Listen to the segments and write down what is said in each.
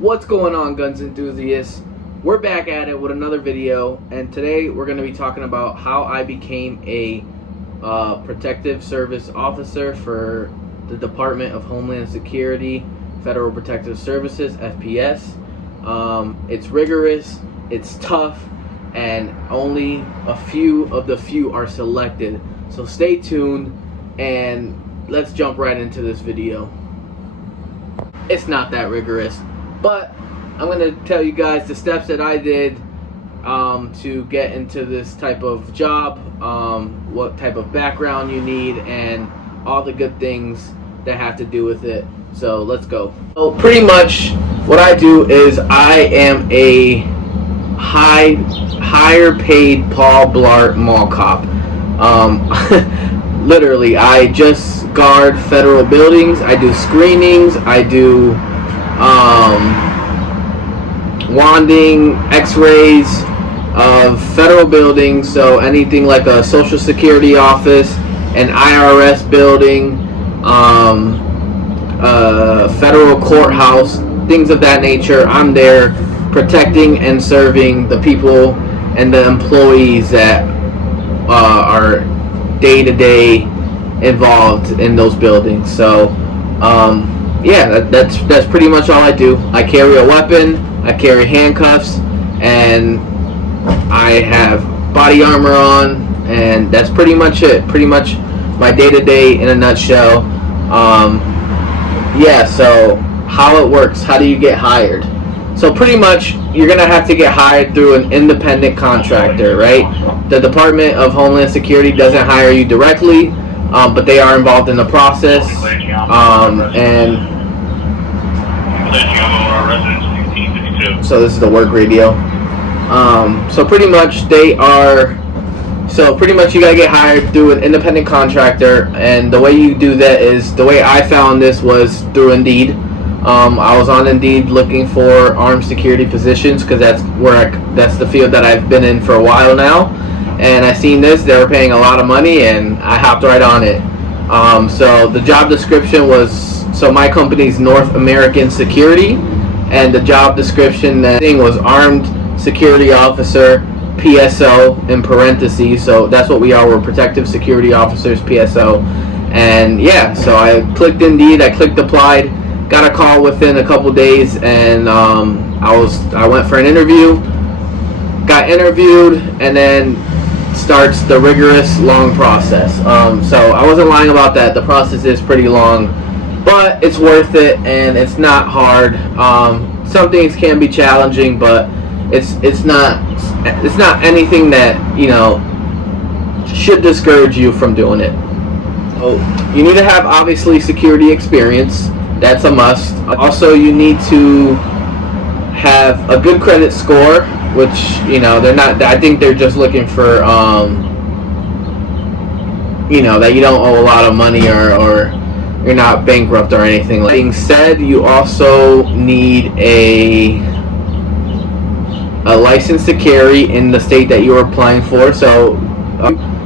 What's going on, guns enthusiasts? We're back at it with another video, and today we're going to be talking about how I became a protective service officer for the Department of Homeland Security, Federal Protective Services, FPS. It's rigorous, it's tough, and only a few of the few are selected. So stay tuned and let's jump right into this video. It's not that rigorous, but I'm going to tell you guys the steps that I did to get into this type of job, what type of background you need, and all the good things that have to do with it. So let's go. So pretty much what I do is I am a higher paid Paul Blart Mall cop. Literally, I just guard federal buildings. I do screenings. I do wanding, x-rays of federal buildings, so anything like a Social Security office, an IRS building, federal courthouse, things of that nature. I'm there protecting and serving the people and the employees that are day-to-day involved in those buildings. So yeah, that's pretty much all I do. I carry a weapon, I carry handcuffs, and I have body armor on, and that's pretty much it. Pretty much my day-to-day in a nutshell. Yeah, so how it works, how do you get hired? So pretty much you're gonna have to get hired through an independent contractor, right? The Department of Homeland Security doesn't hire you directly, but they are involved in the process, and so this is the work radio. So pretty much you gotta get hired through an independent contractor, and the way you do that is, the way I found this was through Indeed. I was on Indeed looking for armed security positions, because that's the field that I've been in for a while now, and I seen this. They were paying a lot of money, and I hopped right on it. So the job description was, so my company's North American Security, and the job description that thing was Armed Security Officer, PSO in parentheses. So that's what we are. We're Protective Security Officers, PSO. And yeah, so I clicked Indeed, I clicked applied, got a call within a couple days, and I went for an interview, got interviewed, and then starts the rigorous long process. So I wasn't lying about that. The process is pretty long, but it's worth it, and it's not hard. Some things can be challenging, but it's not anything that, you know, should discourage you from doing it. So you need to have, obviously, security experience. That's a must. Also, you need to have a good credit score, which, you know, they're not, I think they're just looking for, you know, that you don't owe a lot of money, or you're not bankrupt or anything. That being said, you also need a license to carry in the state that you're applying for. So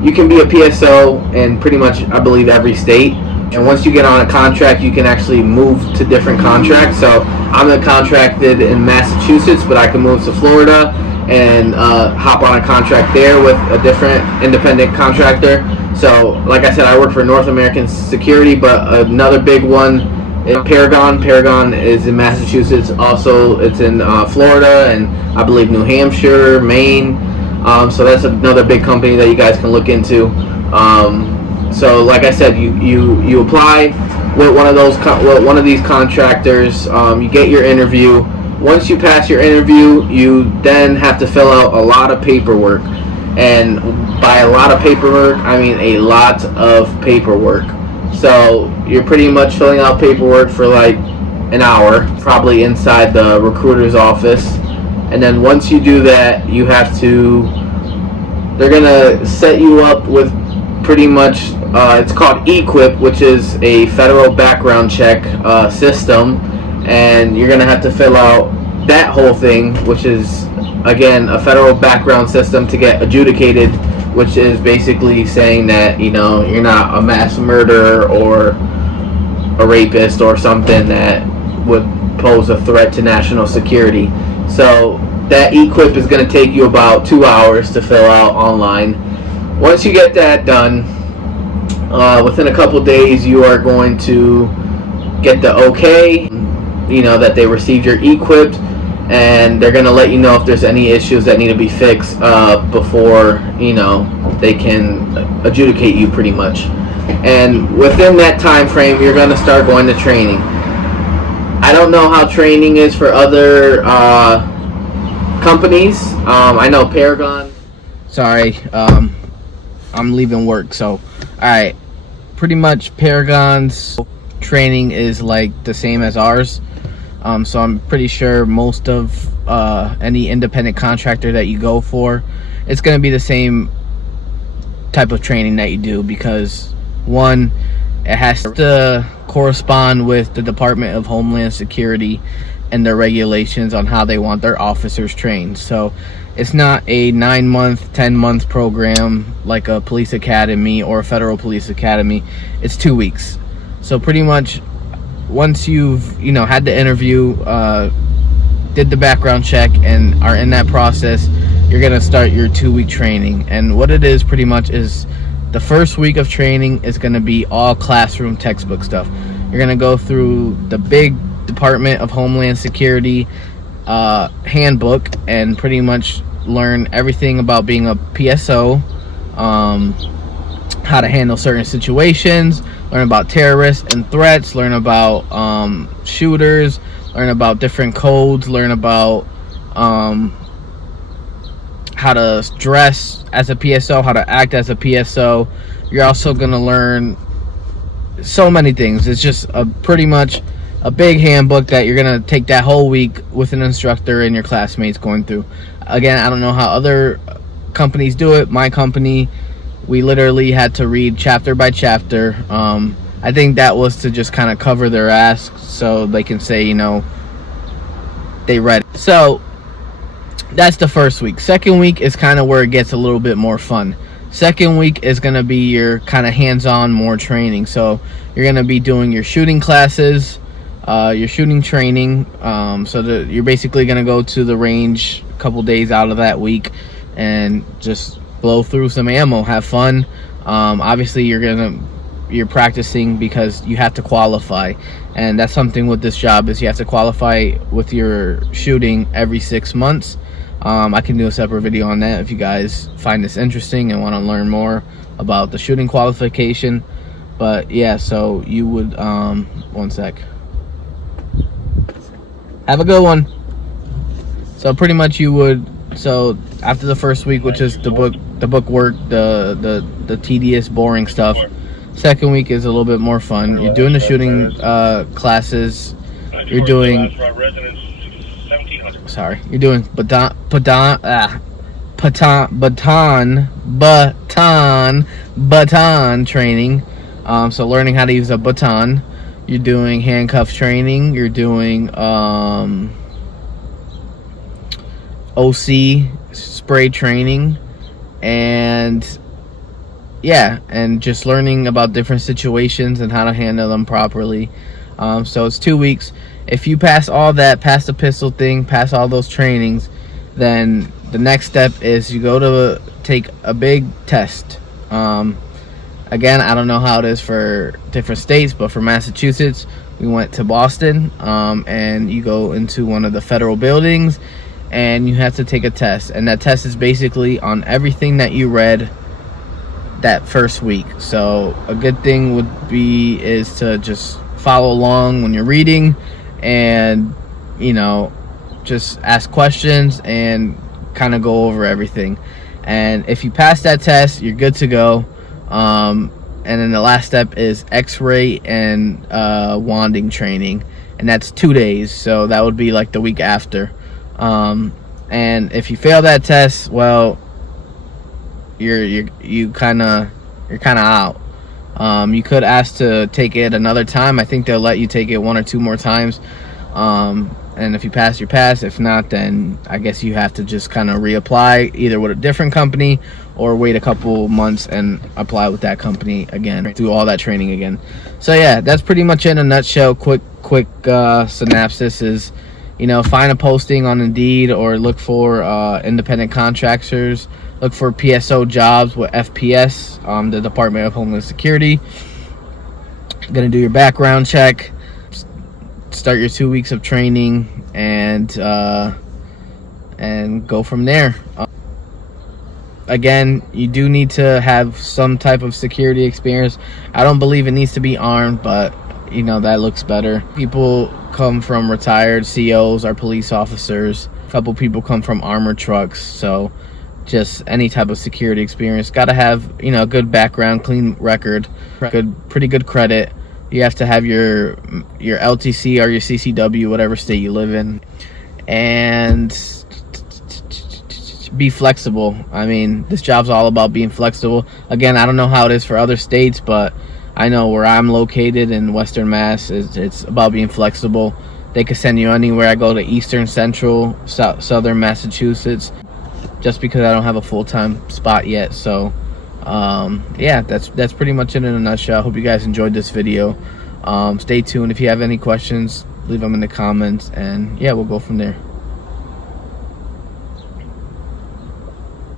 you can be a PSO in pretty much, I believe, every state. And once you get on a contract, you can actually move to different contracts. So I'm contracted in Massachusetts, but I can move to Florida and hop on a contract there with a different independent contractor. So like I said, I work for North American Security, but another big one is Paragon. Paragon is in Massachusetts. Also, it's in Florida, and I believe New Hampshire, Maine. So that's another big company that you guys can look into. So like I said, you apply with one of these contractors. You get your interview. Once you pass your interview, you then have to fill out a lot of paperwork. And by a lot of paperwork, I mean a lot of paperwork. So you're pretty much filling out paperwork for like an hour, probably inside the recruiter's office. And then once you do that, you have to, they're gonna set you up with pretty much, it's called EQUIP, which is a federal background check system, and you're gonna have to fill out that whole thing, which is, again, a federal background system to get adjudicated, which is basically saying that, you know, you're not a mass murderer or a rapist or something that would pose a threat to national security. So that equip is going to take you about 2 hours to fill out online. Once you get that done, within a couple days you are going to get the okay, that they received your equip, and they're going to let you know if there's any issues that need to be fixed before they can adjudicate you pretty much. And within that time frame, you're going to start going to training. I don't know how training is for other companies. I know Paragon. Sorry, I'm leaving work. So, alright. Pretty much Paragon's training is like the same as ours. So I'm pretty sure most of any independent contractor that you go for, it's going to be the same type of training that you do, because one, it has to correspond with the Department of Homeland Security and their regulations on how they want their officers trained. So it's not a 9-month, 10-month program like a police academy or a federal police academy. It's 2 weeks. So pretty much once you've had the interview, did the background check, and are in that process, you're gonna start your 2-week training. And what it is pretty much is the first week of training is gonna be all classroom textbook stuff. You're gonna go through the big Department of Homeland Security handbook and pretty much learn everything about being a PSO, how to handle certain situations, learn about terrorists and threats, learn about shooters, learn about different codes, learn about how to dress as a PSO, how to act as a PSO. You're also going to learn so many things. It's just pretty much a big handbook that you're going to take that whole week with an instructor and your classmates going through. Again, I don't know how other companies do it. My company, we literally had to read chapter by chapter. I think that was to just kind of cover their ass so they can say, they read it. So that's the first week. Second week is kind of where it gets a little bit more fun. Second week is going to be your kind of hands-on, more training. So you're going to be doing your shooting classes, your shooting training. You're basically going to go to the range a couple days out of that week and just blow through some ammo, have fun. Obviously you're practicing because you have to qualify, and that's something with this job, is you have to qualify with your shooting every 6 months. I can do a separate video on that if you guys find this interesting and want to learn more about the shooting qualification. But yeah, so you would one sec, have a good one. So pretty much you would, so after the first week, which is the book work, the tedious, boring stuff, second week is a little bit more fun. You're doing the shooting classes. You're doing you're doing baton training. So learning how to use a baton. You're doing handcuff training. You're doing OC spray training, and yeah, and just learning about different situations and how to handle them properly. So it's 2 weeks. If you pass all that, pass the pistol thing, pass all those trainings, then the next step is you go to take a big test. Again, I don't know how it is for different states, but for Massachusetts, we went to Boston, and you go into one of the federal buildings and you have to take a test, and that test is basically on everything that you read that first week. So a good thing is to just follow along when you're reading, and just ask questions and kind of go over everything. And if you pass that test, you're good to go. And then the last step is x-ray and wanding training, and that's 2 days, so that would be like the week after. And if you fail that test, well, you're kind of out. You could ask to take it another time. I think they'll let you take it 1 or 2 more times. and if you pass, you pass. If not, then I guess you have to just kind of reapply either with a different company or wait a couple months and apply with that company again, do all that training again. So yeah, that's pretty much in a nutshell. Quick synopsis is, you know, find a posting on Indeed or look for independent contractors. Look for PSO jobs with FPS, the Department of Homeland Security. Gonna do your background check, start your 2 weeks of training, and go from there. Again, you do need to have some type of security experience. I don't believe it needs to be armed, but you know, that looks better. People come from retired COs or police officers. A couple people come from armored trucks. So just any type of security experience. Got to have, you know, a good background, clean record, pretty good credit. You have to have your LTC or your CCW, whatever state you live in, and be flexible. I mean, this job's all about being flexible. Again, I don't know how it is for other states, but I know where I'm located in Western Mass, it's about being flexible. They could send you anywhere. I go to Eastern, Central, Southern Massachusetts, just because I don't have a full-time spot yet. So yeah, that's pretty much it in a nutshell. I hope you guys enjoyed this video. Stay tuned. If you have any questions, leave them in the comments, and yeah, we'll go from there.